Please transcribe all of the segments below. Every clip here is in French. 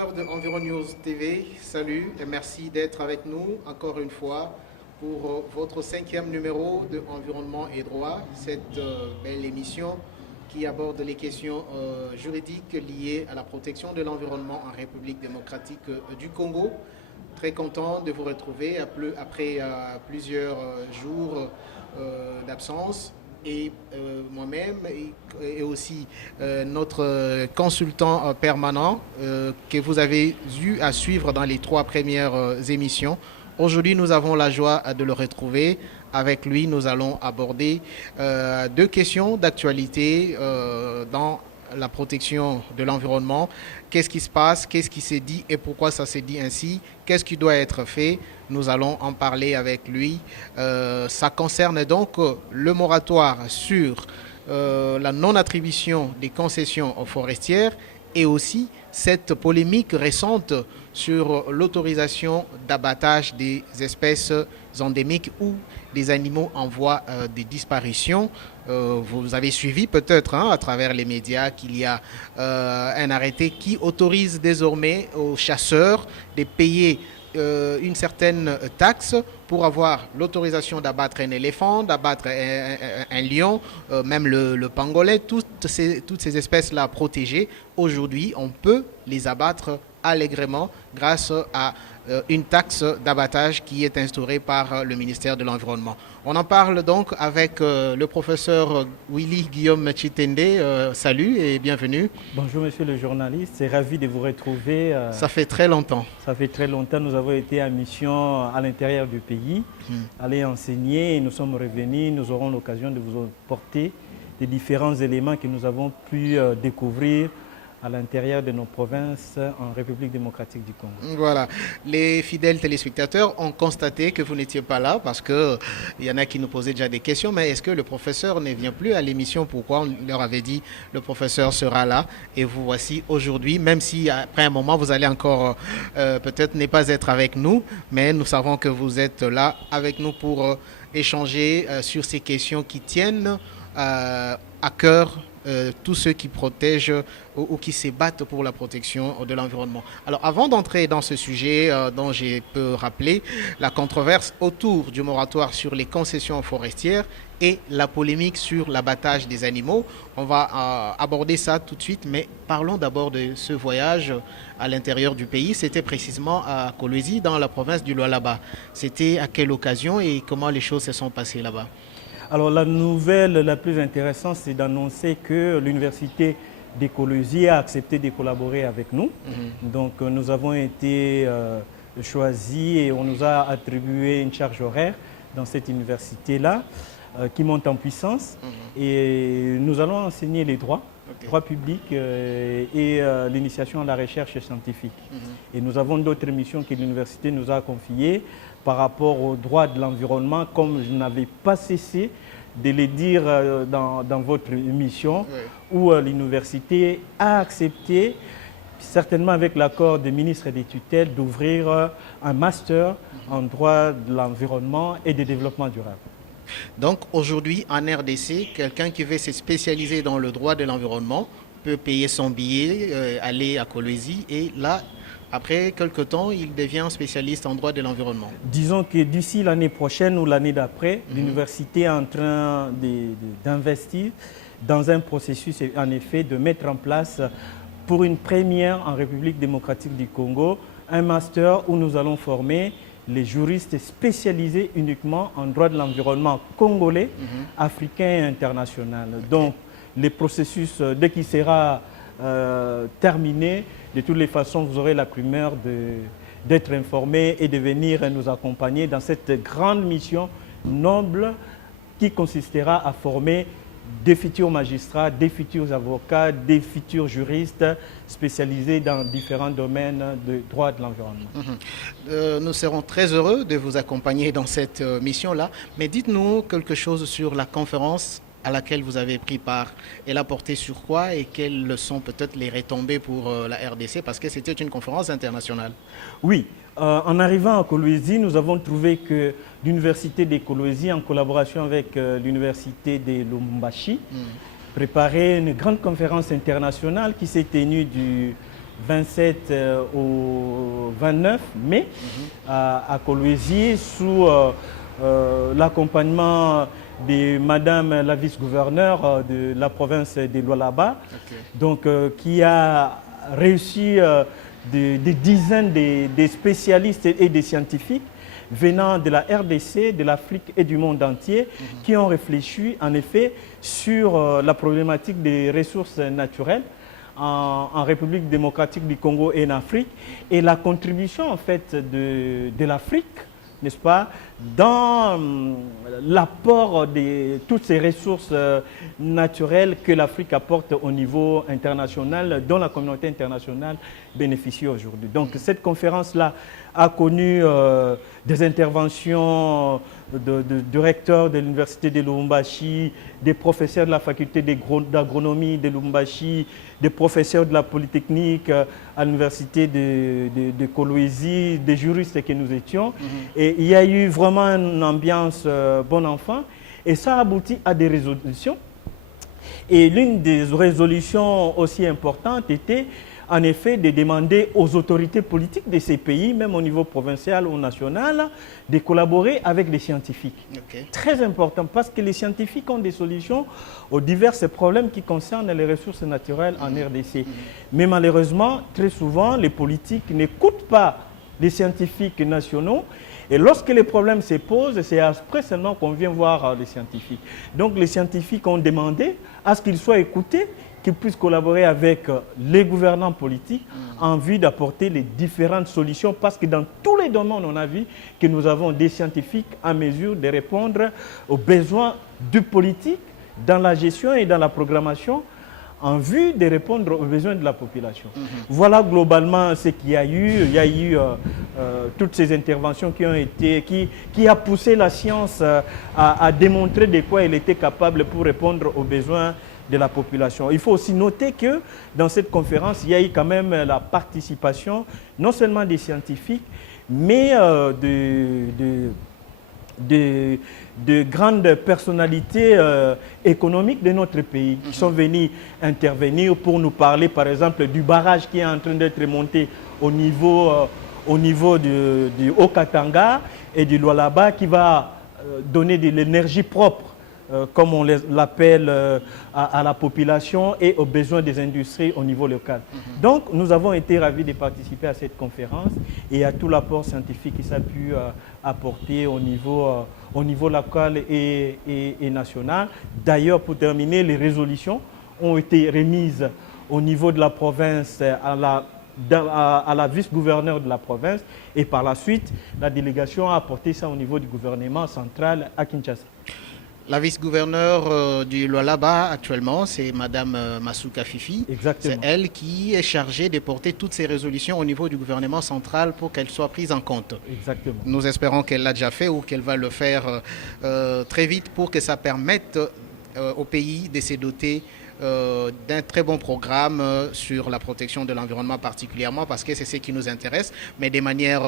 De Environ News TV, salut et merci d'être avec nous encore une fois pour votre cinquième numéro de Environnement et droit, cette belle émission qui aborde les questions juridiques liées à la protection de l'environnement en République démocratique du Congo. Très content de vous retrouver après plusieurs jours d'absence. Et moi-même et aussi notre consultant permanent que vous avez eu à suivre dans les trois premières émissions. Aujourd'hui, nous avons la joie de le retrouver. Avec lui, nous allons aborder deux questions d'actualité dans la protection de l'environnement. Qu'est-ce qui se passe, qu'est-ce qui s'est dit et pourquoi ça s'est dit ainsi, qu'est-ce qui doit être fait. Nous allons en parler avec lui. Ça concerne donc le moratoire sur la non-attribution des concessions forestières et aussi cette polémique récente sur l'autorisation d'abattage des espèces endémiques ou des animaux en voie de disparition. Vous avez suivi peut-être à travers les médias qu'il y a un arrêté qui autorise désormais aux chasseurs de payer une certaine taxe pour avoir l'autorisation d'abattre un éléphant, d'abattre un lion, même le pangolin, toutes ces espèces-là protégées. Aujourd'hui, on peut les abattre allègrement grâce à une taxe d'abattage qui est instaurée par le ministère de l'Environnement. On en parle donc avec le professeur Willy Guillaume Chitende. Salut et bienvenue. Bonjour monsieur le journaliste, c'est ravi de vous retrouver. Ça fait très longtemps. Ça fait très longtemps, nous avons été en mission à l'intérieur du pays, aller enseigner et nous sommes revenus, nous aurons l'occasion de vous apporter les différents éléments que nous avons pu découvrir à l'intérieur de nos provinces en République démocratique du Congo. Voilà. Les fidèles téléspectateurs ont constaté que vous n'étiez pas là parce qu'il y en a qui nous posaient déjà des questions. Mais est-ce que le professeur ne vient plus à l'émission? Pourquoi on leur avait dit le professeur sera là? Et vous voici aujourd'hui, même si après un moment vous allez encore peut-être ne pas être avec nous, mais nous savons que vous êtes là avec nous pour échanger sur ces questions qui tiennent à cœur tous ceux qui protègent ou qui se battent pour la protection de l'environnement. Alors avant d'entrer dans ce sujet dont j'ai peu rappelé, la controverse autour du moratoire sur les concessions forestières et la polémique sur l'abattage des animaux, on va aborder ça tout de suite, mais parlons d'abord de ce voyage à l'intérieur du pays. C'était précisément à Kolwezi, dans la province du Lualaba. C'était à quelle occasion et comment les choses se sont passées là-bas? Alors la nouvelle la plus intéressante, c'est d'annoncer que l'université d'Kolwezi a accepté de collaborer avec nous. Donc nous avons été choisis et on nous a attribué une charge horaire dans cette université-là qui monte en puissance. Et nous allons enseigner les droits. Droit public et l'initiation à la recherche scientifique. Et nous avons d'autres missions que l'université nous a confiées par rapport aux droits de l'environnement, comme je n'avais pas cessé de le dire dans votre émission, où l'université a accepté, certainement avec l'accord des ministres et des tutelles, d'ouvrir un master en droit de l'environnement et de développement durable. Donc aujourd'hui, en RDC, quelqu'un qui veut se spécialiser dans le droit de l'environnement peut payer son billet, aller à Kolwezi et là, après quelques temps, il devient spécialiste en droit de l'environnement. Disons que d'ici l'année prochaine ou l'année d'après, l'université est en train d'investir dans un processus, en effet, de mettre en place pour une première en République démocratique du Congo, un master où nous allons former les juristes spécialisés uniquement en droit de l'environnement congolais, africain et international. Donc, le processus, dès qu'il sera terminé, de toutes les façons, vous aurez la primeur d'être informé et de venir nous accompagner dans cette grande mission noble qui consistera à former des futurs magistrats, des futurs avocats, des futurs juristes spécialisés dans différents domaines de droit de l'environnement. Nous serons très heureux de vous accompagner dans cette mission-là, mais dites-nous quelque chose sur la conférence à laquelle vous avez pris part. Elle a porté sur quoi et quelles sont peut-être les retombées pour la RDC, parce que c'était une conférence internationale. Oui. En arrivant à Kolwezi, nous avons trouvé que l'université de Kolwezi, en collaboration avec l'université de Lubumbashi, préparait une grande conférence internationale qui s'est tenue du 27 au 29 mai à Kolwezi sous l'accompagnement de Madame la vice-gouverneure de la province de Lualaba, donc qui a réussi des dizaines de spécialistes et de scientifiques venant de la RDC, de l'Afrique et du monde entier, qui ont réfléchi en effet sur la problématique des ressources naturelles en République démocratique du Congo et en Afrique, et la contribution en fait de l'Afrique, n'est-ce pas, dans l'apport de toutes ces ressources naturelles que l'Afrique apporte au niveau international, dont la communauté internationale bénéficie aujourd'hui. Donc cette conférence-là a connu des interventions de recteurs de l'université de Lubumbashi, des professeurs de la faculté d'agronomie de Lubumbashi, des professeurs de la Polytechnique à l'université de Kolwezi, des juristes que nous étions. Et il y a eu vraiment une ambiance bon enfant. Et ça aboutit à des résolutions. Et l'une des résolutions aussi importantes était en effet de demander aux autorités politiques de ces pays, même au niveau provincial ou national, de collaborer avec les scientifiques. Très important, parce que les scientifiques ont des solutions aux divers problèmes qui concernent les ressources naturelles en RDC. Mais malheureusement, très souvent, les politiques n'écoutent pas les scientifiques nationaux. Et lorsque les problèmes se posent, c'est après seulement qu'on vient voir les scientifiques. Donc les scientifiques ont demandé à ce qu'ils soient écoutés, qu'ils puissent collaborer avec les gouvernants politiques en vue d'apporter les différentes solutions, parce que dans tous les domaines, on a vu que nous avons des scientifiques en mesure de répondre aux besoins du politique dans la gestion et dans la programmation en vue de répondre aux besoins de la population. Voilà globalement ce qu'il y a eu. Il y a eu toutes ces interventions qui ont été, qui a poussé la science à démontrer de quoi elle était capable pour répondre aux besoins de la population. Il faut aussi noter que dans cette conférence, il y a eu quand même la participation non seulement des scientifiques, mais de grandes personnalités économiques de notre pays qui sont venus intervenir pour nous parler, par exemple, du barrage qui est en train d'être monté au niveau du Haut-Katanga et du Lualaba, qui va donner de l'énergie propre, comme on l'appelle, à la population et aux besoins des industries au niveau local. Donc, nous avons été ravis de participer à cette conférence et à tout l'apport scientifique qui s'est pu apporter au niveau local et national. D'ailleurs, pour terminer, les résolutions ont été remises au niveau de la province à la vice-gouverneure de la province, et par la suite, la délégation a apporté ça au niveau du gouvernement central à Kinshasa. La vice-gouverneure du Lualaba actuellement, c'est Madame Masuka Fifi. Exactement. C'est elle qui est chargée de porter toutes ces résolutions au niveau du gouvernement central pour qu'elles soient prises en compte. Exactement. Nous espérons qu'elle l'a déjà fait ou qu'elle va le faire très vite pour que ça permette au pays de se doter d'un très bon programme sur la protection de l'environnement particulièrement, parce que c'est ce qui nous intéresse, mais de manière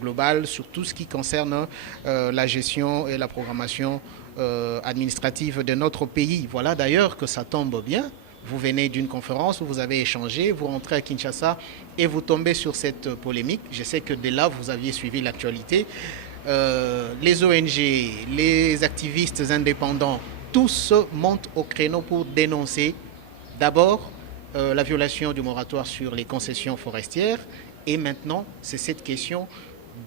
globale sur tout ce qui concerne la gestion et la programmation administrative de notre pays. Voilà d'ailleurs que ça tombe bien. Vous venez d'une conférence où vous avez échangé, vous rentrez à Kinshasa et vous tombez sur cette polémique. Je sais que dès là, vous aviez suivi l'actualité. Les ONG, les activistes indépendants, tous montent au créneau pour dénoncer d'abord la violation du moratoire sur les concessions forestières, et maintenant c'est cette question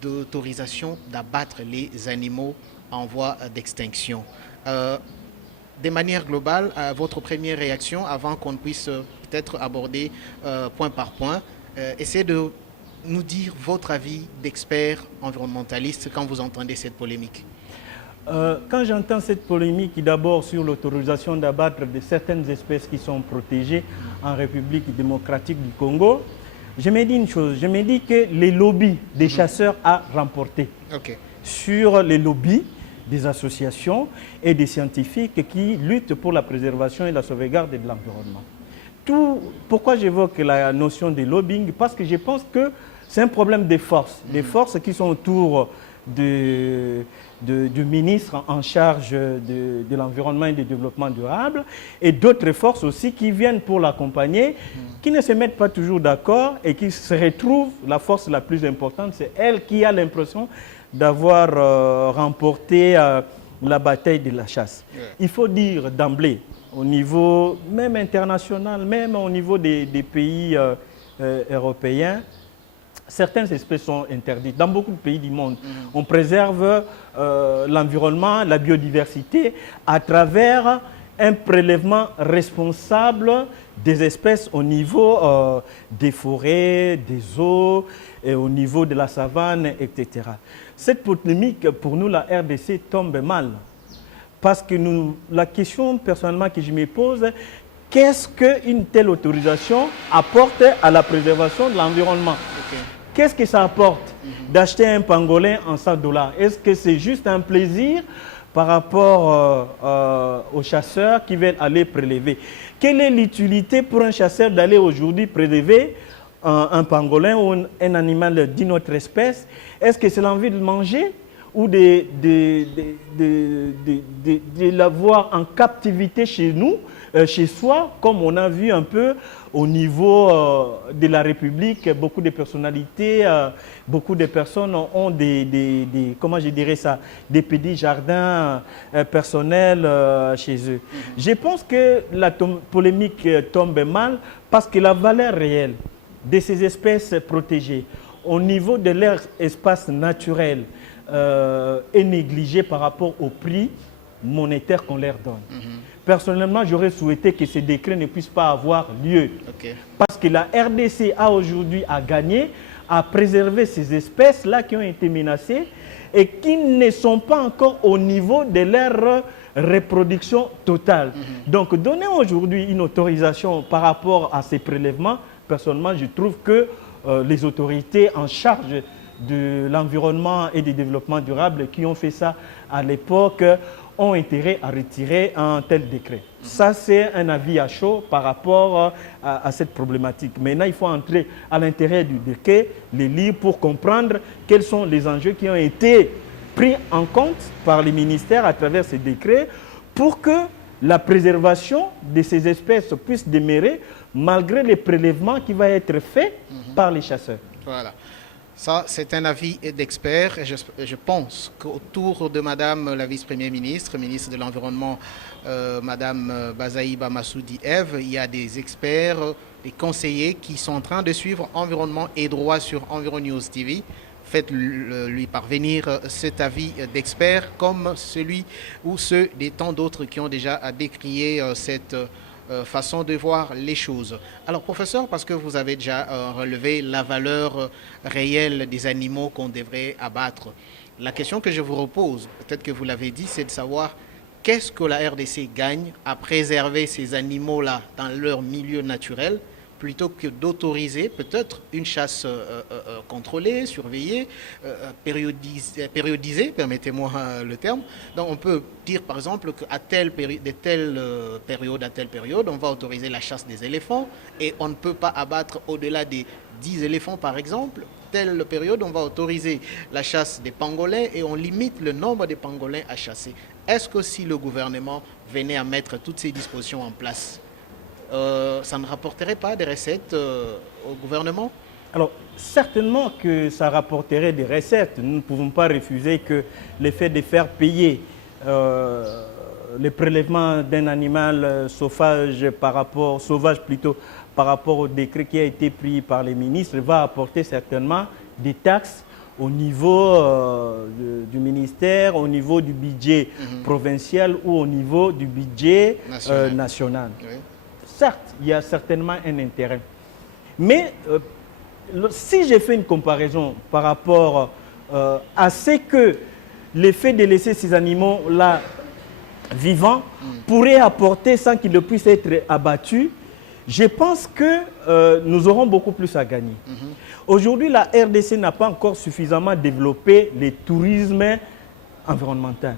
d'autorisation d'abattre les animaux en voie d'extinction. De manière globale, votre première réaction avant qu'on puisse peut-être aborder point par point, essayez de nous dire votre avis d'expert environnementaliste quand vous entendez cette polémique. Quand j'entends cette polémique, d'abord sur l'autorisation d'abattre de certaines espèces qui sont protégées en République démocratique du Congo, je me dis une chose, je me dis que les lobbies des chasseurs a remporté sur les lobbies des associations et des scientifiques qui luttent pour la préservation et la sauvegarde de l'environnement. Pourquoi j'évoque la notion de lobbying? Parce que je pense que c'est un problème des forces qui sont autour du ministre en charge de l'environnement et du développement durable, et d'autres forces aussi qui viennent pour l'accompagner, qui ne se mettent pas toujours d'accord et qui se retrouvent, la force la plus importante, c'est elle qui a l'impression d'avoir remporté la bataille de la chasse. Il faut dire d'emblée, au niveau même international, même au niveau des pays européens, certaines espèces sont interdites. Dans beaucoup de pays du monde, on préserve l'environnement, la biodiversité à travers un prélèvement responsable des espèces au niveau des forêts, des eaux, et au niveau de la savane, etc. Cette polémique, pour nous, la RDC tombe mal. Parce que la question personnellement que je me pose, qu'est-ce qu'une telle autorisation apporte à la préservation de l'environnement? Qu'est-ce que ça apporte d'acheter un pangolin en $100? Est-ce que c'est juste un plaisir par rapport aux chasseurs qui veulent aller prélever? Quelle est l'utilité pour un chasseur d'aller aujourd'hui prélever un pangolin ou un animal d'une autre espèce? Est-ce que c'est l'envie de manger ou de l'avoir en captivité chez nous, chez soi, comme on a vu un peu au niveau de la République? Beaucoup de personnalités, beaucoup de personnes ont comment je dirais ça, des petits jardins personnels chez eux. Je pense que la polémique tombe mal parce que la valeur réelle de ces espèces protégées au niveau de leur espace naturel est négligée par rapport au prix monétaire qu'on leur donne. Personnellement, j'aurais souhaité que ces décrets ne puissent pas avoir lieu. Parce que la RDC a aujourd'hui à gagner à préserver ces espèces-là qui ont été menacées et qui ne sont pas encore au niveau de leur reproduction totale. Donc, donner aujourd'hui une autorisation par rapport à ces prélèvements, personnellement, je trouve que les autorités en charge de l'environnement et du développement durable qui ont fait ça à l'époque ont intérêt à retirer un tel décret. Ça, c'est un avis à chaud par rapport à cette problématique. Maintenant, il faut entrer à l'intérieur du décret, les lire pour comprendre quels sont les enjeux qui ont été pris en compte par les ministères à travers ces décrets pour que la préservation de ces espèces puisse demeurer malgré les prélèvements qui vont être faits par les chasseurs. Voilà. Ça, c'est un avis d'expert. Je pense qu'autour de Madame la vice-première ministre, ministre de l'Environnement, Madame Bazaïba Massoudi Eve, il y a des experts, des conseillers qui sont en train de suivre Environnement et Droit sur Environews TV. Faites-lui parvenir cet avis d'expert comme celui ou ceux des tant d'autres qui ont déjà décrié cette façon de voir les choses. Alors, professeur, parce que vous avez déjà relevé la valeur réelle des animaux qu'on devrait abattre, la question que je vous repose, peut-être que vous l'avez dit, c'est de savoir qu'est-ce que la RDC gagne à préserver ces animaux-là dans leur milieu naturel plutôt que d'autoriser peut-être une chasse contrôlée, surveillée, périodisée, permettez-moi le terme. Donc on peut dire par exemple qu'à telle période, à telle période, on va autoriser la chasse des éléphants et on ne peut pas abattre au-delà des 10 éléphants par exemple. Telle période, on va autoriser la chasse des pangolins et on limite le nombre de pangolins à chasser. Est-ce que si le gouvernement venait à mettre toutes ces dispositions en place, ça ne rapporterait pas des recettes au gouvernement? Alors, certainement que ça rapporterait des recettes. Nous ne pouvons pas refuser que le fait de faire payer le prélèvement d'un animal sauvage par rapport au décret qui a été pris par les ministres va apporter certainement des taxes au niveau du ministère, au niveau du budget provincial ou au niveau du budget national. Oui. Certes, il y a certainement un intérêt. Mais si j'ai fait une comparaison par rapport à ce que le fait de laisser ces animaux-là vivants pourrait apporter sans qu'ils ne puissent être abattus, je pense que nous aurons beaucoup plus à gagner. Aujourd'hui, la RDC n'a pas encore suffisamment développé le tourisme environnemental.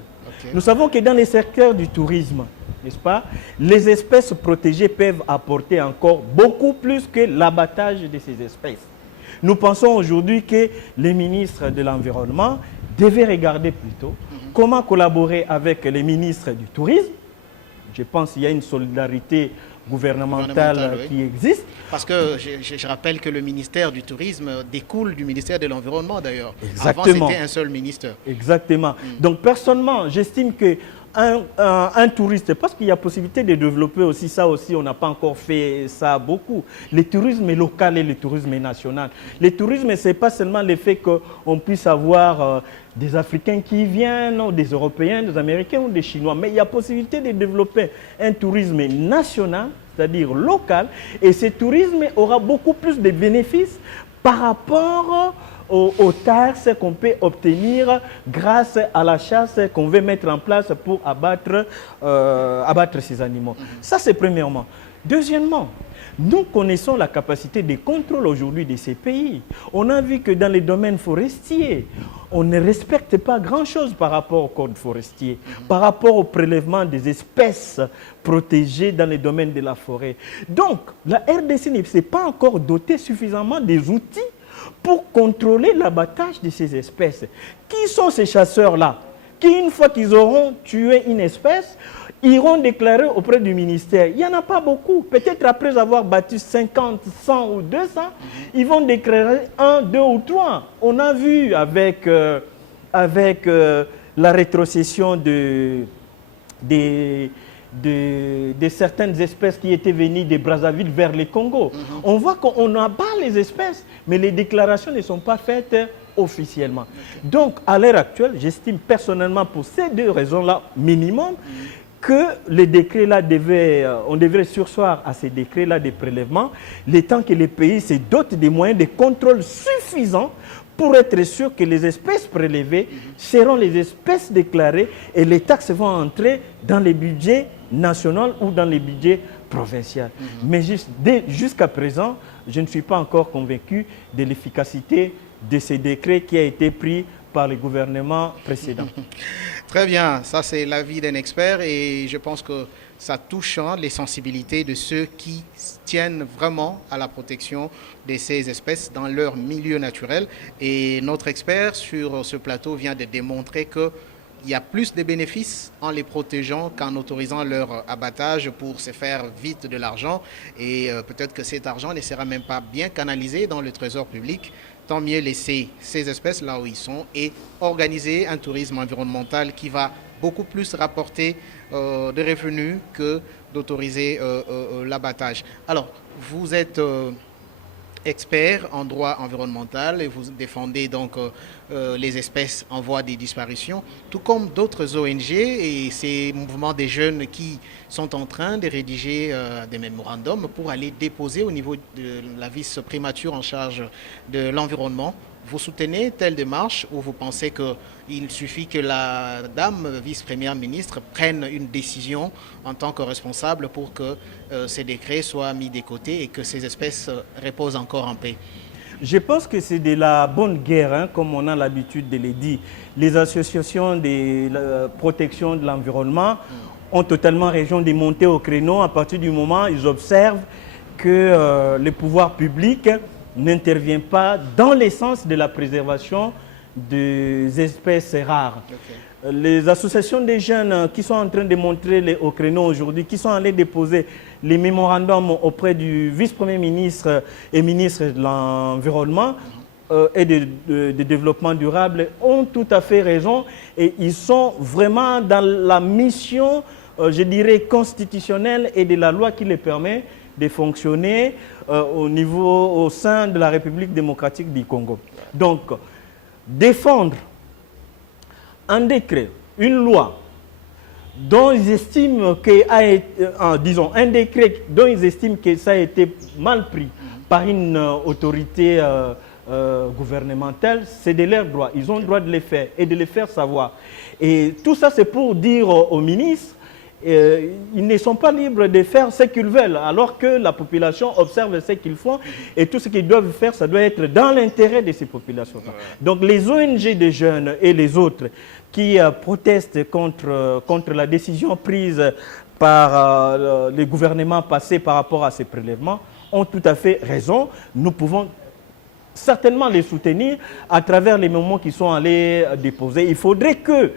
Nous savons que dans les secteurs du tourisme, n'est-ce pas, les espèces protégées peuvent apporter encore beaucoup plus que l'abattage de ces espèces. Nous pensons aujourd'hui que les ministres de l'Environnement devait regarder plutôt comment collaborer avec les ministres du tourisme. Je pense qu'il y a une solidarité gouvernementale qui existe. Parce que je rappelle que le ministère du Tourisme découle du ministère de l'Environnement d'ailleurs. Exactement. Avant, c'était un seul ministère. Exactement. Donc, personnellement, j'estime que un touriste, parce qu'il y a possibilité de développer aussi ça aussi, on n'a pas encore fait ça beaucoup. Le tourisme est local et le tourisme est national. Le tourisme, ce n'est pas seulement le fait qu'on puisse avoir des Africains qui viennent, ou des Européens, des Américains ou des Chinois, mais il y a possibilité de développer un tourisme national, c'est-à-dire local, et ce tourisme aura beaucoup plus de bénéfices par rapport aux taxes qu'on peut obtenir grâce à la chasse qu'on veut mettre en place pour abattre ces animaux. Ça, c'est premièrement. Deuxièmement, nous connaissons la capacité de contrôle aujourd'hui de ces pays. On a vu que dans les domaines forestiers, on ne respecte pas grand-chose par rapport au code forestier, par rapport au prélèvement des espèces protégées dans les domaines de la forêt. Donc, la RDC ne s'est pas encore dotée suffisamment des outils pour contrôler l'abattage de ces espèces. Qui sont ces chasseurs-là qui, une fois qu'ils auront tué une espèce, iront déclarer auprès du ministère? Il n'y en a pas beaucoup. Peut-être après avoir battu 50, 100 ou 200, ils vont déclarer 1, 2 ou 3. On a vu avec la rétrocession de certaines espèces qui étaient venues de Brazzaville vers le Congo. On voit qu'on abat les espèces, mais les déclarations ne sont pas faites officiellement. Donc, à l'heure actuelle, j'estime personnellement pour ces deux raisons-là, minimum, que les décrets-là on devrait surseoir à ces décrets-là de prélèvement, le temps que les pays se dotent des moyens de contrôle suffisants pour être sûr que les espèces prélevées seront les espèces déclarées et les taxes vont entrer dans les budgets nationaux ou dans les budgets provinciaux. Mais jusqu'à présent, je ne suis pas encore convaincu de l'efficacité de ces décrets qui a été pris par le gouvernement précédent. Très bien, ça c'est l'avis d'un expert et je pense que ça touche les sensibilités de ceux qui tiennent vraiment à la protection de ces espèces dans leur milieu naturel. Et notre expert sur ce plateau vient de démontrer qu'il y a plus de bénéfices en les protégeant qu'en autorisant leur abattage pour se faire vite de l'argent. Et peut-être que cet argent ne sera même pas bien canalisé dans le trésor public. Tant mieux laisser ces espèces là où ils sont et organiser un tourisme environnemental qui va beaucoup plus rapporter de revenus que d'autoriser l'abattage. Alors, vous êtes expert en droit environnemental et vous défendez donc les espèces en voie de disparition, tout comme d'autres ONG et ces mouvements des jeunes qui sont en train de rédiger des mémorandums pour aller déposer au niveau de la vice-primature en charge de l'environnement. Vous soutenez telle démarche ou vous pensez qu'il suffit que la dame vice-première ministre prenne une décision en tant que responsable pour que ces décrets soient mis de côté et que ces espèces reposent encore en paix? Je pense que c'est de la bonne guerre, hein, comme on a l'habitude de le dire. Les associations de la protection de l'environnement ont totalement raison de monter au créneau à partir du moment où ils observent que le pouvoir public n'intervient pas dans l'essence de la préservation des espèces rares. Okay. Les associations des jeunes qui sont en train de montrer au créneau aujourd'hui, qui sont allés déposer les mémorandums auprès du vice-premier ministre et ministre de l'Environnement et de développement durable, ont tout à fait raison et ils sont vraiment dans la mission, je dirais, constitutionnelle et de la loi qui les permet de fonctionner au sein de la République démocratique du Congo. Donc, défendre un décret, une loi dont ils estiment un décret dont ils estiment que ça a été mal pris par une autorité gouvernementale, c'est de leur droit. Ils ont le droit de le faire et de le faire savoir. Et tout ça, c'est pour dire aux ministres, ils ne sont pas libres de faire ce qu'ils veulent, alors que la population observe ce qu'ils font et tout ce qu'ils doivent faire, ça doit être dans l'intérêt de ces populations-là. Donc les ONG des jeunes et les autres qui protestent contre la décision prise par les gouvernements passés par rapport à ces prélèvements ont tout à fait raison. Nous pouvons certainement les soutenir à travers les moments qui sont allés déposer. Il faudrait que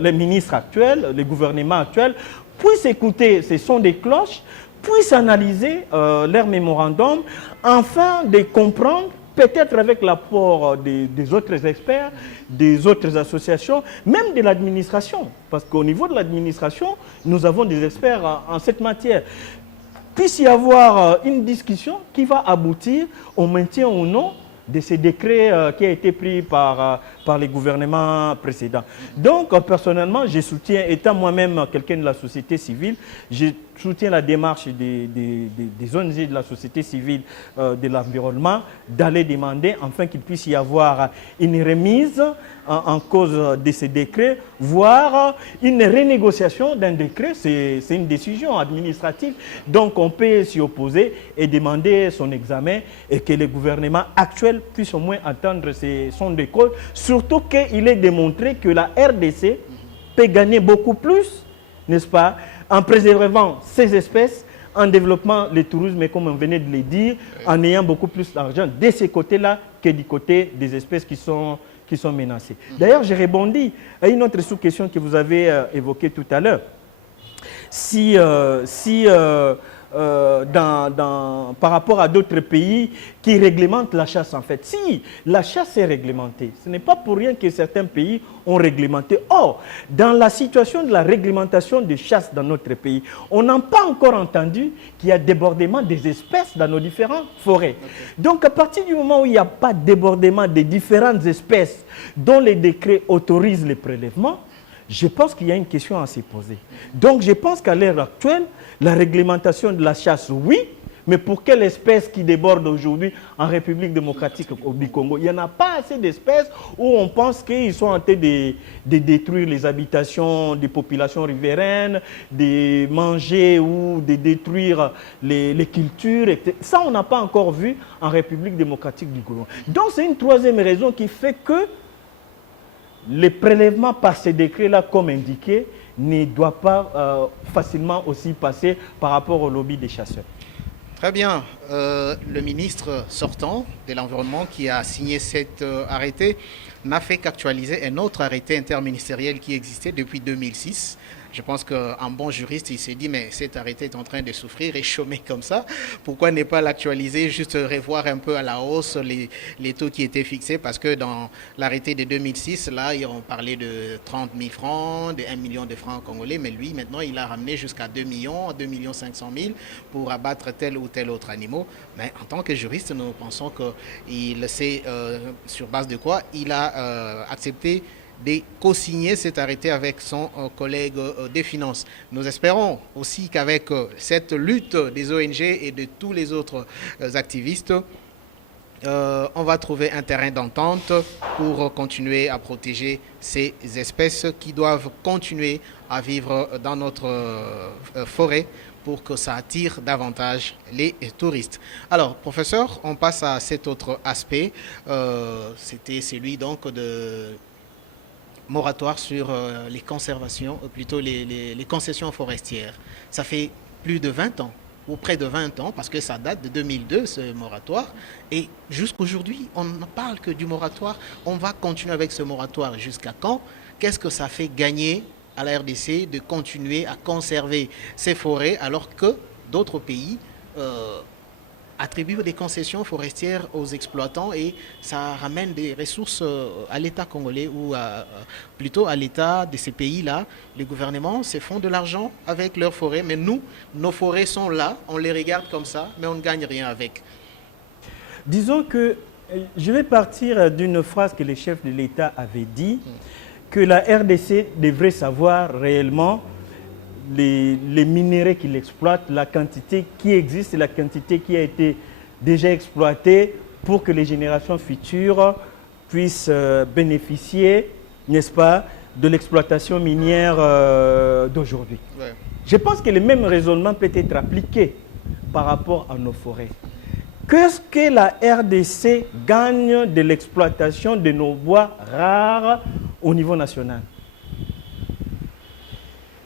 les ministres actuels, les gouvernements actuels, puissent écouter ces sons des cloches, puissent analyser leur mémorandum, afin de comprendre, peut-être avec l'apport des autres experts, des autres associations, même de l'administration. Parce qu'au niveau de l'administration, nous avons des experts en cette matière. Puisse y avoir une discussion qui va aboutir au maintien ou non de ces décrets qui a été pris par les gouvernements précédents. Donc, personnellement, je soutiens, étant moi-même quelqu'un de la société civile, je soutiens la démarche des ONG de la société civile de l'environnement d'aller demander enfin qu'il puisse y avoir une remise en cause de ces décrets, voire une renégociation d'un décret. C'est une décision administrative. Donc, on peut s'y opposer et demander son examen et que le gouvernement actuel puisse au moins attendre son décret. Surtout qu'il est démontré que la RDC peut gagner beaucoup plus, n'est-ce pas, en préservant ces espèces, en développant le tourisme, comme on venait de le dire, en ayant beaucoup plus d'argent de ces côtés-là que du côté des espèces qui sont menacées. D'ailleurs, j'ai rebondi à une autre sous-question que vous avez évoquée tout à l'heure. Par rapport à d'autres pays qui réglementent la chasse en fait. Si la chasse est réglementée, ce n'est pas pour rien que certains pays ont réglementé. Or, dans la situation de la réglementation de chasse dans notre pays, on n'a pas encore entendu qu'il y a débordement des espèces dans nos différentes forêts. Okay. Donc, à partir du moment où il n'y a pas de débordement des différentes espèces dont les décrets autorisent les prélèvements, je pense qu'il y a une question à se poser. Donc, je pense qu'à l'heure actuelle, la réglementation de la chasse, oui, mais pour quelle espèce qui déborde aujourd'hui en République démocratique du Congo? Il n'y en a pas assez d'espèces où on pense qu'ils sont en train de détruire les habitations des populations riveraines, de manger ou de détruire les cultures. Etc. Ça, on n'a pas encore vu en République démocratique du Congo. Donc, c'est une troisième raison qui fait que les prélèvements par ces décrets-là, comme indiqué, ne doivent pas facilement aussi passer par rapport au lobby des chasseurs. Très bien. Le ministre sortant de l'Environnement qui a signé cet arrêté n'a fait qu'actualiser un autre arrêté interministériel qui existait depuis 2006. Je pense qu'un bon juriste, il s'est dit, mais cet arrêté est en train de souffrir et chômer comme ça. Pourquoi ne pas l'actualiser, juste revoir un peu à la hausse les taux qui étaient fixés? Parce que dans l'arrêté de 2006, là, on parlait de 30 000 francs, de 1 million de francs congolais. Mais lui, maintenant, il a ramené jusqu'à 2 millions, 2 500 000 pour abattre tel ou tel autre animal. Mais en tant que juriste, nous pensons qu'il sait sur base de quoi il a accepté de co-signer cet arrêté avec son collègue des finances. Nous espérons aussi qu'avec cette lutte des ONG et de tous les autres activistes, on va trouver un terrain d'entente pour continuer à protéger ces espèces qui doivent continuer à vivre dans notre forêt pour que ça attire davantage les touristes. Alors, professeur, on passe à cet autre aspect. C'était celui donc de moratoire sur les conservations, plutôt les concessions forestières. Ça fait plus de 20 ans, ou près de 20 ans, parce que ça date de 2002, ce moratoire. Et jusqu'aujourd'hui, on ne parle que du moratoire. On va continuer avec ce moratoire jusqu'à quand? Qu'est-ce que ça fait gagner à la RDC de continuer à conserver ces forêts alors que d'autres pays attribuent des concessions forestières aux exploitants et ça ramène des ressources à l'État congolais ou plutôt à l'État de ces pays-là. Les gouvernements se font de l'argent avec leurs forêts, mais nous, nos forêts sont là, on les regarde comme ça, mais on ne gagne rien avec. Disons que je vais partir d'une phrase que le chef de l'État avait dit, que la RDC devrait savoir réellement les minéraux qu'il exploite, la quantité qui existe et la quantité qui a été déjà exploitée pour que les générations futures puissent bénéficier, n'est-ce pas, de l'exploitation minière d'aujourd'hui. Ouais. Je pense que le même raisonnement peut être appliqué par rapport à nos forêts. Qu'est-ce que la RDC gagne de l'exploitation de nos bois rares au niveau national?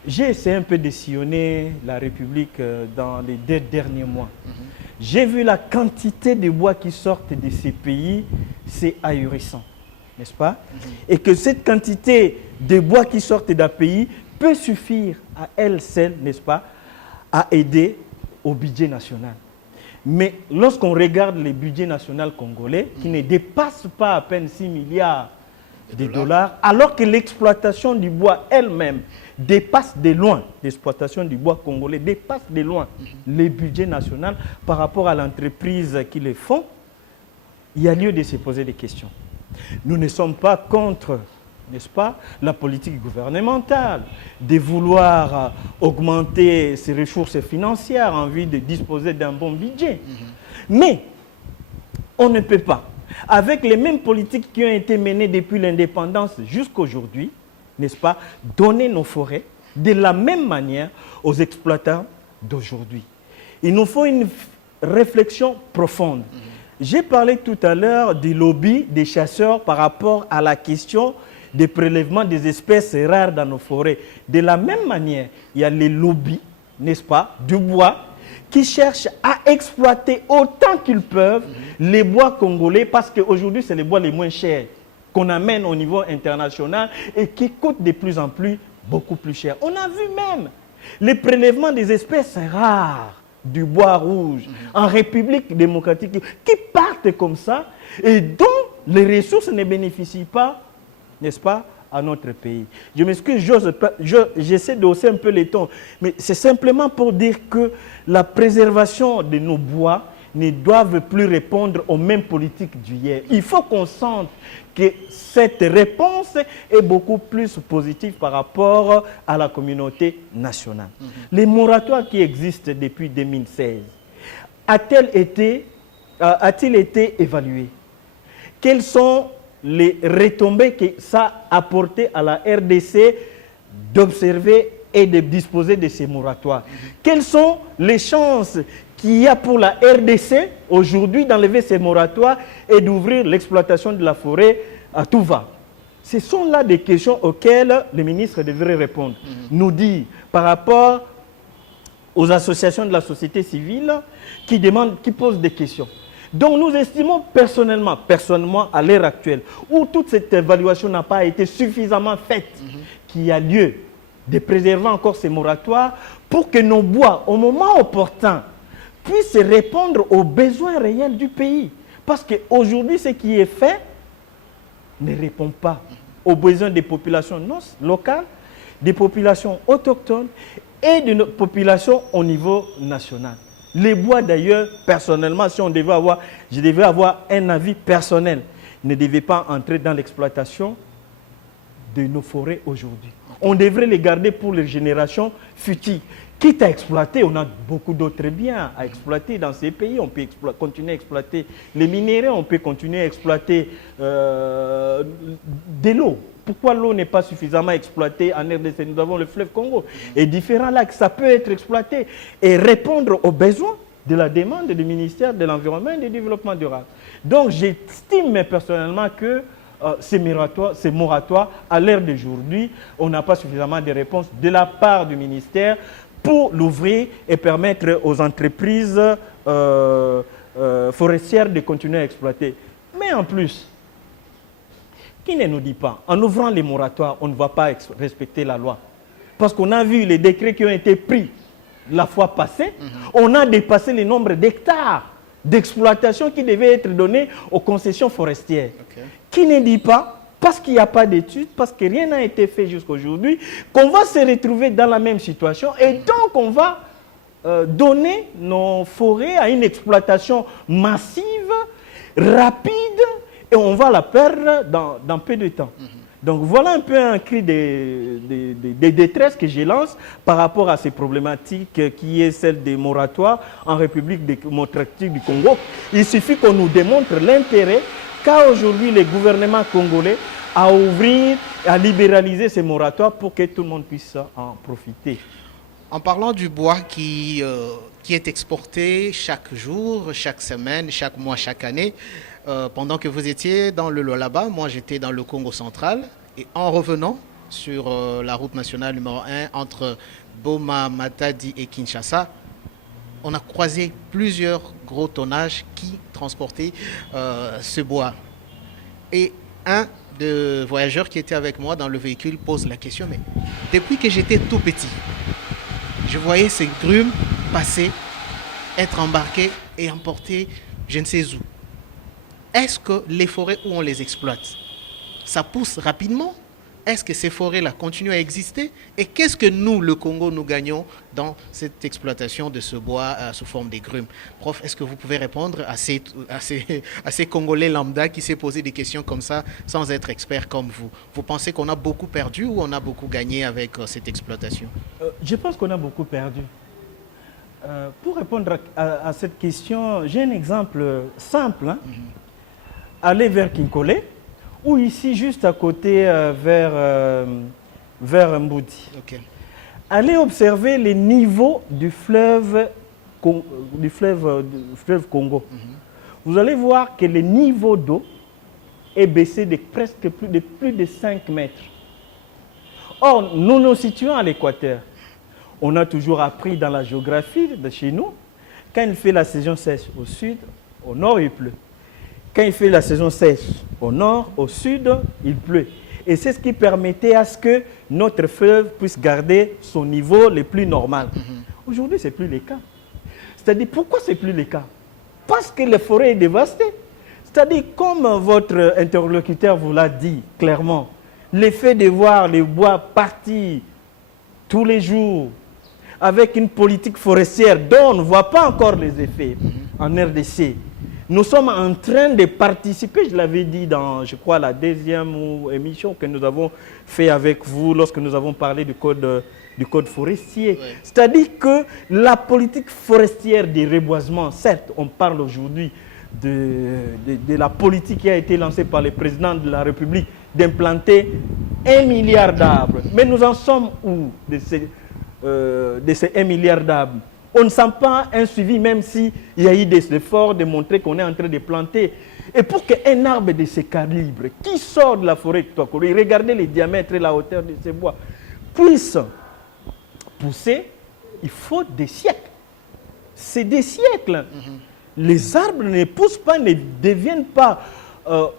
J'ai essayé un peu de sillonner la République dans les 2 derniers mois. J'ai vu la quantité de bois qui sortent de ces pays, c'est ahurissant, n'est-ce pas? Et que cette quantité de bois qui sortent d'un pays peut suffire à elle seule, n'est-ce pas, à aider au budget national. Mais lorsqu'on regarde les budgets nationaux congolais, qui ne dépassent pas à peine 6 milliards de dollars, alors que l'exploitation du bois elle-même dépasse de loin, l'exploitation du bois congolais dépasse de loin les budgets nationaux par rapport à l'entreprise qui les font, il y a lieu de se poser des questions. Nous ne sommes pas contre, n'est-ce pas, la politique gouvernementale, de vouloir augmenter ses ressources financières en vue de disposer d'un bon budget. Mais on ne peut pas, avec les mêmes politiques qui ont été menées depuis l'indépendance jusqu'à aujourd'hui, n'est-ce pas, donner nos forêts de la même manière aux exploitants d'aujourd'hui. Il nous faut une réflexion profonde. J'ai parlé tout à l'heure du lobby des chasseurs par rapport à la question des prélèvements des espèces rares dans nos forêts. De la même manière, il y a les lobbies, n'est-ce pas, du bois, qui cherchent à exploiter autant qu'ils peuvent les bois congolais, parce qu'aujourd'hui, c'est les bois les moins chers qu'on amène au niveau international et qui coûtent de plus en plus beaucoup plus cher. On a vu même les prélèvements des espèces rares du bois rouge en République démocratique qui partent comme ça et dont les ressources ne bénéficient pas, n'est-ce pas, à notre pays. Je m'excuse, j'essaie de hausser un peu les tons, mais c'est simplement pour dire que la préservation de nos bois ne doivent plus répondre aux mêmes politiques d'hier. Il faut qu'on sente que cette réponse est beaucoup plus positive par rapport à la communauté nationale. Les moratoires qui existent depuis 2016, a-t-il été évalué? Quelles sont les retombées que ça a apporté à la RDC d'observer et de disposer de ces moratoires? Quelles sont les chances qu'il y a pour la RDC aujourd'hui d'enlever ces moratoires et d'ouvrir l'exploitation de la forêt à tout va? Ce sont là des questions auxquelles le ministre devrait répondre. Nous dire par rapport aux associations de la société civile qui posent des questions. Donc nous estimons personnellement à l'heure actuelle, où toute cette évaluation n'a pas été suffisamment faite, qu'il y a lieu de préserver encore ces moratoires pour que nos bois, au moment opportun, puissent répondre aux besoins réels du pays. Parce qu'aujourd'hui, ce qui est fait ne répond pas aux besoins des populations locales, des populations autochtones et de nos populations au niveau national. Les bois d'ailleurs, personnellement, si je devais avoir un avis personnel, ne devaient pas entrer dans l'exploitation de nos forêts aujourd'hui. On devrait les garder pour les générations futures. Quitte à exploiter, on a beaucoup d'autres biens à exploiter dans ces pays. On peut continuer à exploiter les minéraux, on peut continuer à exploiter de l'eau. Pourquoi l'eau n'est pas suffisamment exploitée en RDC? Nous avons le fleuve Congo et différents lacs. Ça peut être exploité et répondre aux besoins de la demande du ministère de l'Environnement et du Développement durable. Donc j'estime personnellement que ces moratoires, à l'heure d'aujourd'hui, on n'a pas suffisamment de réponses de la part du ministère pour l'ouvrir et permettre aux entreprises forestières de continuer à exploiter. Mais en plus, qui ne nous dit pas, en ouvrant les moratoires, on ne va pas respecter la loi. Parce qu'on a vu les décrets qui ont été pris la fois passée, on a dépassé le nombre d'hectares d'exploitation qui devaient être donnés aux concessions forestières. Qui ne dit pas, parce qu'il n'y a pas d'études, parce que rien n'a été fait jusqu'à aujourd'hui, qu'on va se retrouver dans la même situation et donc on va donner nos forêts à une exploitation massive, rapide, et on va la perdre dans peu de temps. Donc voilà un peu un cri de détresse que je lance par rapport à ces problématiques qui est celle des moratoires en République démocratique du Congo. Il suffit qu'on nous démontre l'intérêt qu'a aujourd'hui le gouvernement congolais à ouvrir, à libéraliser ces moratoires pour que tout le monde puisse en profiter. En parlant du bois qui est exporté chaque jour, chaque semaine, chaque mois, chaque année, pendant que vous étiez dans le Lualaba, moi j'étais dans le Congo central, et en revenant sur la route nationale numéro 1 entre Boma, Matadi et Kinshasa, on a croisé plusieurs gros tonnages qui transportaient ce bois. Et un des voyageurs qui était avec moi dans le véhicule pose la question, mais depuis que j'étais tout petit, je voyais ces grumes passer, être embarquées et emportées je ne sais où. Est-ce que les forêts où on les exploite, ça pousse rapidement? Est-ce que ces forêts-là continuent à exister? Et qu'est-ce que nous, le Congo, nous gagnons dans cette exploitation de ce bois sous forme des grumes? Prof, est-ce que vous pouvez répondre à ces Congolais lambda qui s'est posé des questions comme ça sans être expert comme vous? Vous pensez qu'on a beaucoup perdu ou on a beaucoup gagné avec cette exploitation? Je pense qu'on a beaucoup perdu. Pour répondre à cette question, j'ai un exemple simple. Aller vers Kinkole, ou ici, juste à côté, vers Mbouti. Okay. Allez observer les niveaux du fleuve Congo. Vous allez voir que le niveau d'eau est baissé de presque plus de 5 mètres. Or, nous nous situons à l'équateur. On a toujours appris dans la géographie de chez nous, quand il fait la saison sèche au sud, au nord il pleut. Quand il fait la saison sèche au nord, au sud, il pleut. Et c'est ce qui permettait à ce que notre fleuve puisse garder son niveau le plus normal. Aujourd'hui, ce n'est plus le cas. C'est-à-dire, pourquoi ce n'est plus le cas? Parce que la forêt est dévastée. C'est-à-dire, comme votre interlocuteur vous l'a dit clairement, l'effet de voir les bois partir tous les jours avec une politique forestière dont on ne voit pas encore les effets en RDC. Nous sommes en train de participer, je l'avais dit dans, je crois, la deuxième émission que nous avons fait avec vous lorsque nous avons parlé du code forestier. Oui. C'est-à-dire que la politique forestière des reboisements, certes, on parle aujourd'hui de la politique qui a été lancée par le président de la République d'implanter 1 milliard d'arbres. Mais nous en sommes où de ces 1 milliard d'arbres? On ne sent pas un suivi, même s'il y a eu des efforts de montrer qu'on est en train de planter. Et pour qu'un arbre de ce calibre, qui sort de la forêt de Toakoro, regardez les diamètres et la hauteur de ces bois, puisse pousser, il faut des siècles. C'est des siècles. Les arbres ne poussent pas, ne deviennent pas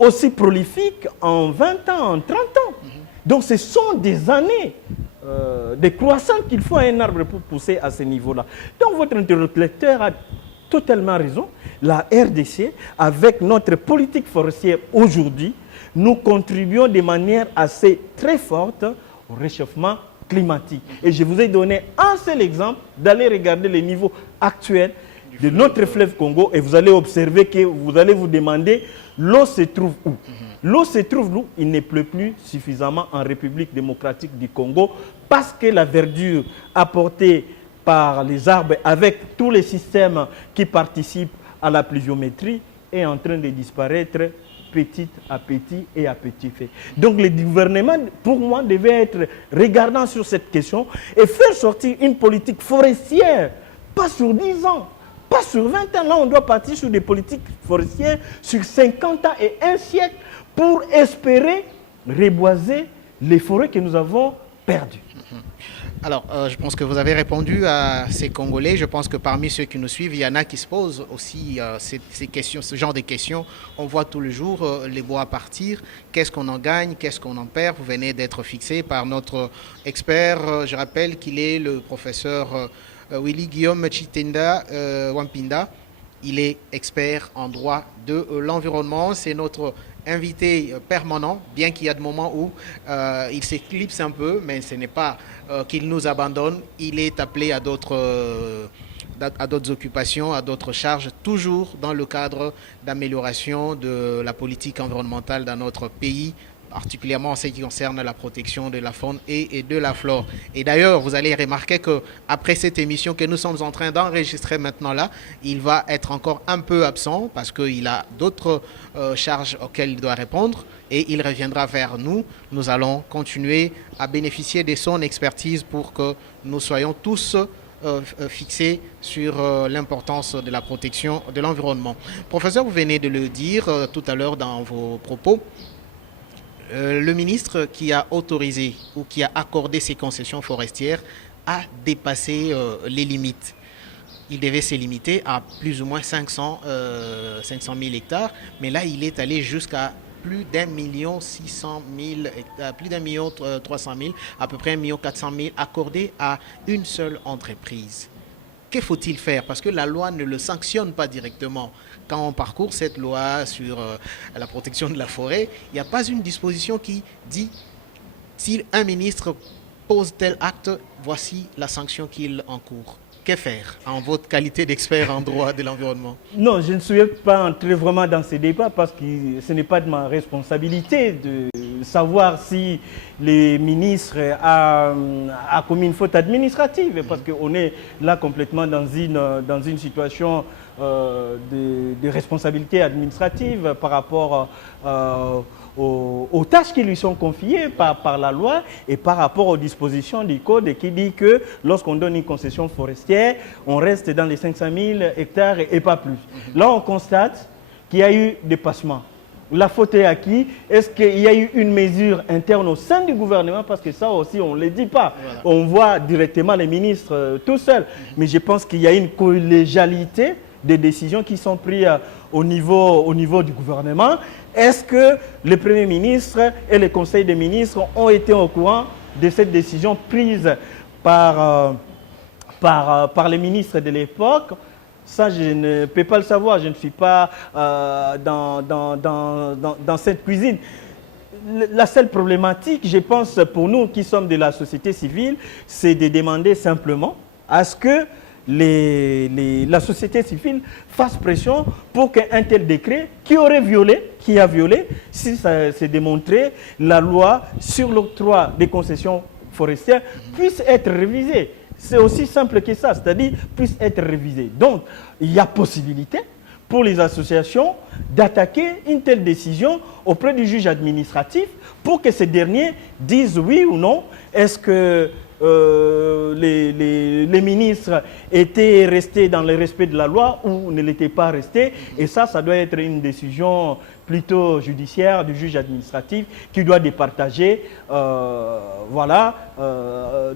aussi prolifiques en 20 ans, en 30 ans. Donc ce sont des années de croissance qu'il faut à un arbre pour pousser à ce niveau-là. Donc votre interlocuteur a totalement raison. La RDC, avec notre politique forestière aujourd'hui, nous contribuons de manière assez très forte au réchauffement climatique. Et je vous ai donné un seul exemple d'aller regarder les niveaux actuels de notre fleuve Congo et vous allez observer que vous allez vous demander l'eau se trouve où? L'eau se trouve où? Il ne pleut plus suffisamment en République démocratique du Congo parce que la verdure apportée par les arbres avec tous les systèmes qui participent à la pluviométrie est en train de disparaître petit à petit et à petit fait. Donc le gouvernement, pour moi, devait être regardant sur cette question et faire sortir une politique forestière, pas sur 10 ans, pas sur 20 ans. Là, on doit partir sur des politiques forestières sur 50 ans et un siècle pour espérer reboiser les forêts que nous avons perdues. Alors, je pense que vous avez répondu à ces Congolais. Je pense que parmi ceux qui nous suivent, il y en a qui se posent aussi ces questions, ce genre de questions. On voit tous les jours les bois partir. Qu'est-ce qu'on en gagne? Qu'est-ce qu'on en perd? Vous venez d'être fixé par notre expert. Je rappelle qu'il est le professeur Willy Guillaume Chitenda Wampinda. Il est expert en droit de l'environnement. C'est notre invité permanent, bien qu'il y a des moments où il s'éclipse un peu, mais ce n'est pas qu'il nous abandonne. Il est appelé à d'autres occupations, à d'autres charges, toujours dans le cadre d'amélioration de la politique environnementale dans notre pays, particulièrement en ce qui concerne la protection de la faune et de la flore. Et d'ailleurs, vous allez remarquer qu'après cette émission que nous sommes en train d'enregistrer maintenant là, il va être encore un peu absent parce qu'il a d'autres charges auxquelles il doit répondre et il reviendra vers nous. Nous allons continuer à bénéficier de son expertise pour que nous soyons tous fixés sur l'importance de la protection de l'environnement. Professeur, vous venez de le dire tout à l'heure dans vos propos. Le ministre qui a autorisé ou qui a accordé ces concessions forestières a dépassé les limites. il devait se limiter à plus ou moins 500 000 hectares, mais là, il est allé jusqu'à plus d'1 600 000 hectares, plus d'1 300 000, à peu près 1 400 000 accordés à une seule entreprise. Que faut-il faire? Parce que la loi ne le sanctionne pas directement. Quand on parcourt cette loi sur la protection de la forêt, il n'y a pas une disposition qui dit si un ministre pose tel acte, voici la sanction qu'il encourt. Que faire en votre qualité d'expert en droit de l'environnement? Non, je ne souhaite pas entrer vraiment dans ces débats parce que ce n'est pas de ma responsabilité de savoir si les ministres a commis une faute administrative parce qu'on est là complètement dans une situation de responsabilité administrative par rapport aux tâches qui lui sont confiées par la loi et par rapport aux dispositions du code qui dit que lorsqu'on donne une concession forestière, on reste dans les 500 000 hectares et pas plus. Là, on constate qu'il y a eu dépassement. La faute est à qui? Est-ce qu'il y a eu une mesure interne au sein du gouvernement? Parce que ça aussi, on ne le dit pas. Voilà. On voit directement les ministres tout seuls. Mais je pense qu'il y a une collégialité des décisions qui sont prises au niveau du gouvernement. Est-ce que le Premier ministre et le Conseil des ministres ont été au courant de cette décision prise par les ministres de l'époque? Ça, je ne peux pas le savoir. Je ne suis pas dans cette cuisine. La seule problématique, je pense, pour nous qui sommes de la société civile, c'est de demander simplement à ce que la société civile fasse pression pour qu'un tel décret qui a violé, si ça s'est démontré, la loi sur l'octroi des concessions forestières puisse être révisée. C'est aussi simple que ça, c'est-à-dire puisse être révisée. Donc, il y a possibilité pour les associations d'attaquer une telle décision auprès du juge administratif pour que ce dernier dise oui ou non. Est-ce que les ministres étaient restés dans le respect de la loi ou ne l'étaient pas restés? Et ça doit être une décision plutôt judiciaire du juge administratif qui doit départager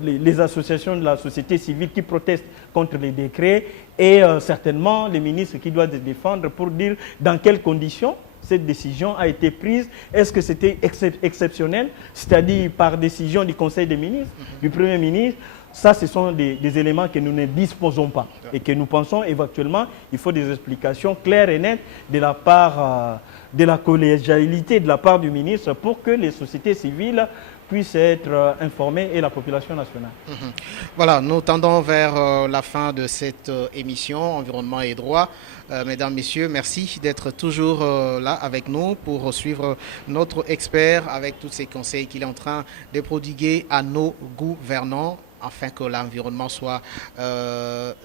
les associations de la société civile qui protestent contre les décrets et certainement les ministres qui doivent se défendre pour dire dans quelles conditions cette décision a été prise. Est-ce que c'était exceptionnel, c'est-à-dire par décision du Conseil des ministres, du Premier ministre? Ça, ce sont des éléments que nous ne disposons pas et que nous pensons éventuellement il faut des explications claires et nettes de la part de la collégialité de la part du ministre pour que les sociétés civiles puissent être informées et la population nationale. Voilà, nous tendons vers la fin de cette émission Environnement et droit. Mesdames, Messieurs, merci d'être toujours là avec nous pour suivre notre expert avec tous ces conseils qu'il est en train de prodiguer à nos gouvernants afin que l'environnement soit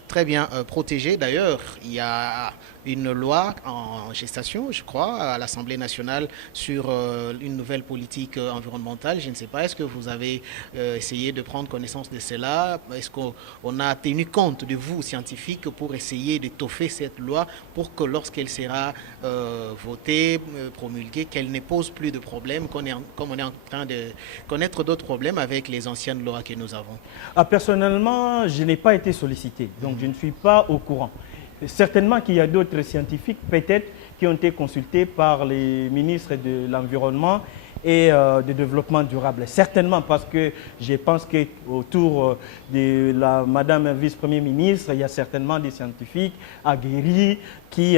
très bien protégé. D'ailleurs, il y a une loi en gestation, je crois, à l'Assemblée nationale sur une nouvelle politique environnementale. Je ne sais pas, est-ce que vous avez essayé de prendre connaissance de cela? Est-ce qu'on a tenu compte de vous, scientifiques, pour essayer d'étoffer cette loi pour que lorsqu'elle sera votée, promulguée, qu'elle ne pose plus de problèmes, comme on est en train de connaître d'autres problèmes avec les anciennes lois que nous avons? Personnellement, je n'ai pas été sollicité, donc je ne suis pas au courant. Certainement qu'il y a d'autres scientifiques, peut-être, qui ont été consultés par les ministres de l'Environnement et du Développement durable. Certainement, parce que je pense qu'autour de la Madame Vice-Première ministre, il y a certainement des scientifiques aguerris qui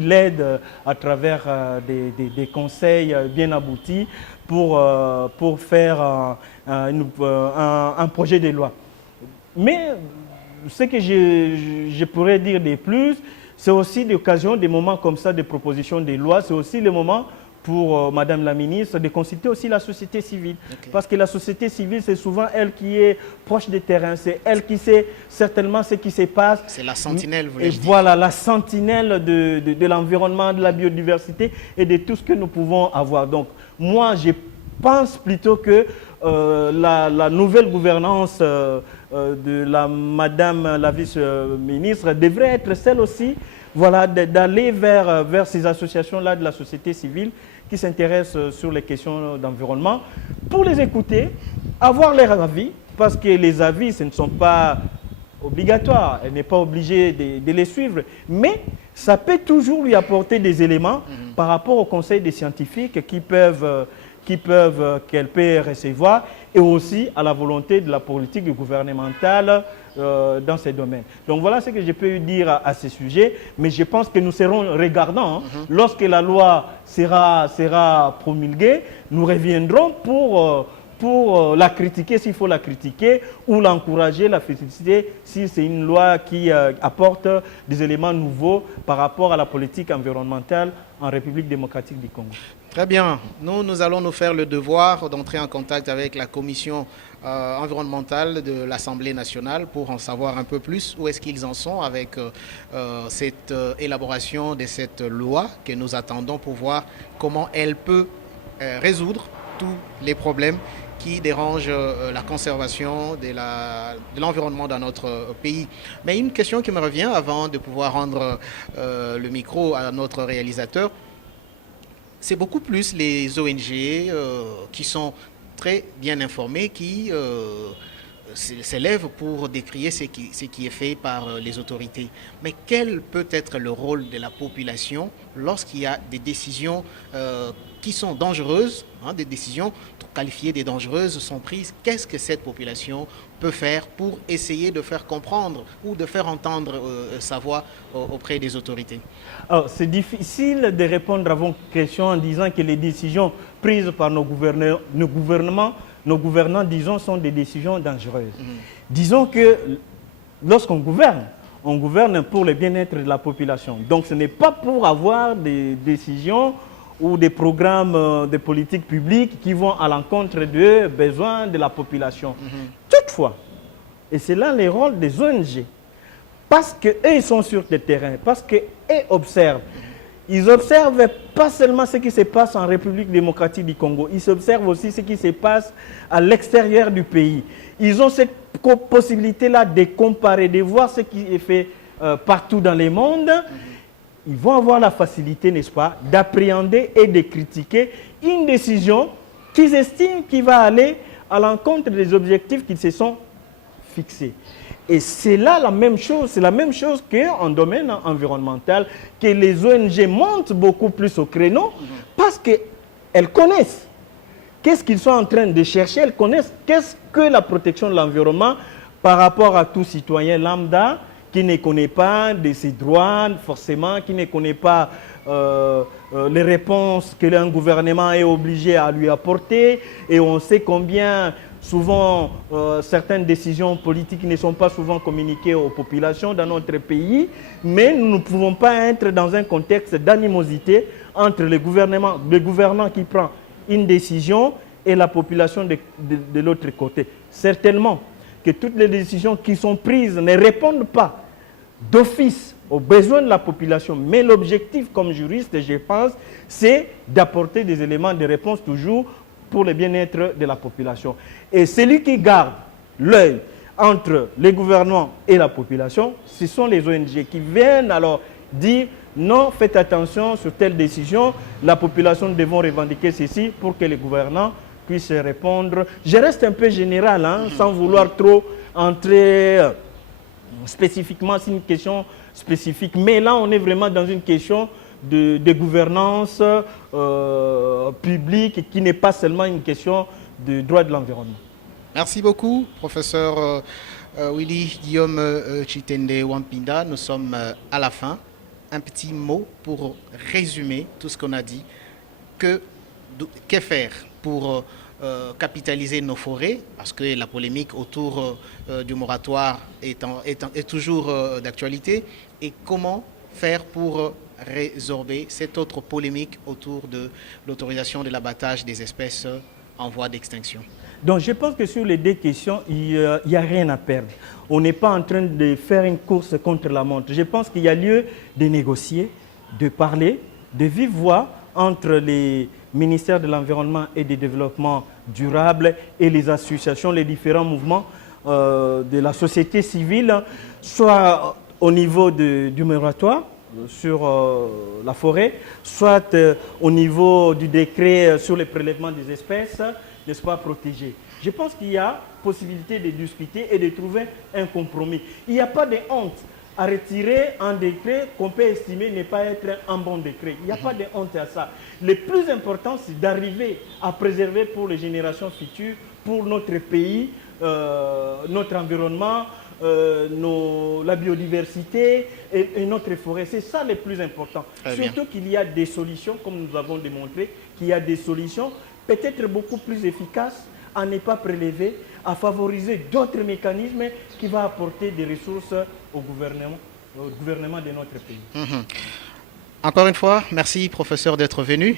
l'aident à travers des conseils bien aboutis pour faire un projet de loi. Mais ce que je pourrais dire de plus, c'est aussi l'occasion, des moments comme ça de proposition de loi, c'est aussi le moment pour Madame la ministre de consulter aussi la société civile. Okay. Parce que la société civile, c'est souvent elle qui est proche des terrains, c'est elle qui sait certainement ce qui se passe. C'est la sentinelle, vous voulez dire. Voilà, la sentinelle de l'environnement, de la biodiversité et de tout ce que nous pouvons avoir. Donc, moi, je pense plutôt que la nouvelle gouvernance de la Madame la vice-ministre devrait être celle aussi, voilà, d'aller vers ces associations-là de la société civile qui s'intéressent sur les questions d'environnement, pour les écouter, avoir leur avis, parce que les avis, ce ne sont pas obligatoire, elle n'est pas obligée de les suivre, mais ça peut toujours lui apporter des éléments par rapport au conseil des scientifiques qu'elle peut recevoir et aussi à la volonté de la politique gouvernementale dans ces domaines. Donc voilà ce que je peux dire à ce sujet, mais je pense que nous serons regardants. Lorsque la loi sera promulguée, nous reviendrons pour la critiquer s'il faut la critiquer ou l'encourager, la féliciter si c'est une loi qui apporte des éléments nouveaux par rapport à la politique environnementale en République démocratique du Congo. Très bien. Nous allons nous faire le devoir d'entrer en contact avec la commission environnementale de l'Assemblée nationale pour en savoir un peu plus où est-ce qu'ils en sont avec cette élaboration de cette loi que nous attendons pour voir comment elle peut résoudre tous les problèmes qui dérangent la conservation de l'environnement dans notre pays. Mais une question qui me revient avant de pouvoir rendre le micro à notre réalisateur, c'est beaucoup plus les ONG qui sont très bien informés, qui s'élèvent pour décrier ce qui est fait par les autorités. Mais quel peut être le rôle de la population lorsqu'il y a des décisions qui sont dangereuses, des décisions qualifiées de dangereuses sont prises? Qu'est-ce que cette population peut faire pour essayer de faire comprendre ou de faire entendre sa voix auprès des autorités? Alors, c'est difficile de répondre à vos questions en disant que les décisions prises par nos gouvernants, disons, sont des décisions dangereuses. Disons que lorsqu'on gouverne, on gouverne pour le bien-être de la population. Donc, ce n'est pas pour avoir des décisions ou des programmes de politique publique qui vont à l'encontre des besoins de la population. Toutefois, et c'est là le rôle des ONG, parce qu'eux, ils sont sur le terrain, parce qu'eux observent. Ils observent pas seulement ce qui se passe en République démocratique du Congo, ils observent aussi ce qui se passe à l'extérieur du pays. Ils ont cette possibilité-là de comparer, de voir ce qui est fait partout dans le monde. Ils vont avoir la facilité, n'est-ce pas, d'appréhender et de critiquer une décision qu'ils estiment qui va aller à l'encontre des objectifs qu'ils se sont fixés. Et c'est là la même chose, c'est la même chose qu'en domaine environnemental, que les ONG montent beaucoup plus au créneau parce qu'elles connaissent qu'est-ce qu'ils sont en train de chercher, elles connaissent qu'est-ce que la protection de l'environnement par rapport à tout citoyen lambda qui ne connaît pas de ses droits forcément, qui ne connaît pas les réponses que un gouvernement est obligé à lui apporter. Et on sait combien souvent certaines décisions politiques ne sont pas souvent communiquées aux populations dans notre pays, mais nous ne pouvons pas être dans un contexte d'animosité entre le gouvernement qui prend une décision et la population de l'autre côté. Certainement que toutes les décisions qui sont prises ne répondent pas d'office aux besoins de la population, mais l'objectif comme juriste, je pense, c'est d'apporter des éléments de réponse toujours pour le bien-être de la population. Et celui qui garde l'œil entre les gouvernements et la population, ce sont les ONG qui viennent alors dire non, faites attention sur telle décision, la population devons revendiquer ceci pour que les gouvernants puissent répondre. Je reste un peu général, sans vouloir trop entrer spécifiquement, c'est une question spécifique, mais là on est vraiment dans une question de gouvernance publique qui n'est pas seulement une question de droit de l'environnement. Merci beaucoup, professeur Willy Guillaume Chitende Wampinda. Nous sommes à la fin. Un petit mot pour résumer tout ce qu'on a dit. Que faire pour capitaliser nos forêts, parce que la polémique autour du moratoire est toujours d'actualité, et comment faire pour résorber cette autre polémique autour de l'autorisation de l'abattage des espèces en voie d'extinction. Donc je pense que sur les deux questions, il n'y a rien à perdre. On n'est pas en train de faire une course contre la montre. Je pense qu'il y a lieu de négocier, de parler, de vive voix entre les ministères de l'Environnement et du Développement durable et les associations, les différents mouvements de la société civile, soit au niveau du moratoire sur la forêt, soit au niveau du décret sur le prélèvement des espèces, n'est-ce pas, protégées. Je pense qu'il y a possibilité de discuter et de trouver un compromis. Il n'y a pas de honte à retirer un décret qu'on peut estimer ne pas être un bon décret. Il n'y a pas de honte à ça. Le plus important, c'est d'arriver à préserver pour les générations futures, pour notre pays, notre environnement, la biodiversité et notre forêt. C'est ça le plus important. Surtout qu'il y a des solutions, comme nous avons démontré, qu'il y a des solutions peut-être beaucoup plus efficaces à ne pas prélever, à favoriser d'autres mécanismes qui vont apporter des ressources au gouvernement de notre pays. Encore une fois, merci professeur d'être venu.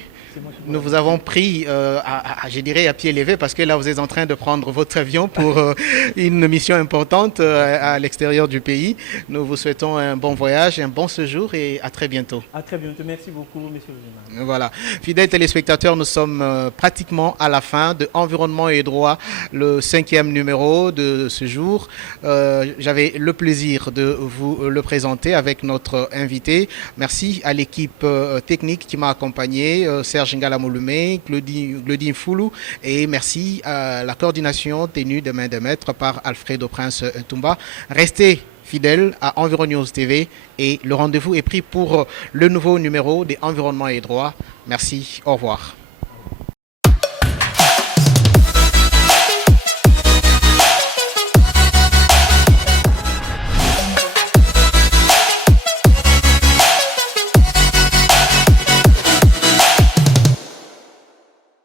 Nous vous avons pris, je dirais, à pied levé parce que là, vous êtes en train de prendre votre avion pour une mission importante à l'extérieur du pays. Nous vous souhaitons un bon voyage, un bon séjour et à très bientôt. À très bientôt. Merci beaucoup, monsieur le général. Voilà. Fidèles téléspectateurs, nous sommes pratiquement à la fin de Environnement et droit, le 5e numéro de ce jour. J'avais le plaisir de vous le présenter avec notre invité. Merci à l'équipe technique qui m'a accompagné, Serge Ngala Mouloumé, Claudine Foulou, et merci à la coordination tenue de main de maître par Alfredo Prince Tumba. Restez fidèles à Environnews TV et le rendez-vous est pris pour le nouveau numéro des Environnement et droit. Merci, au revoir.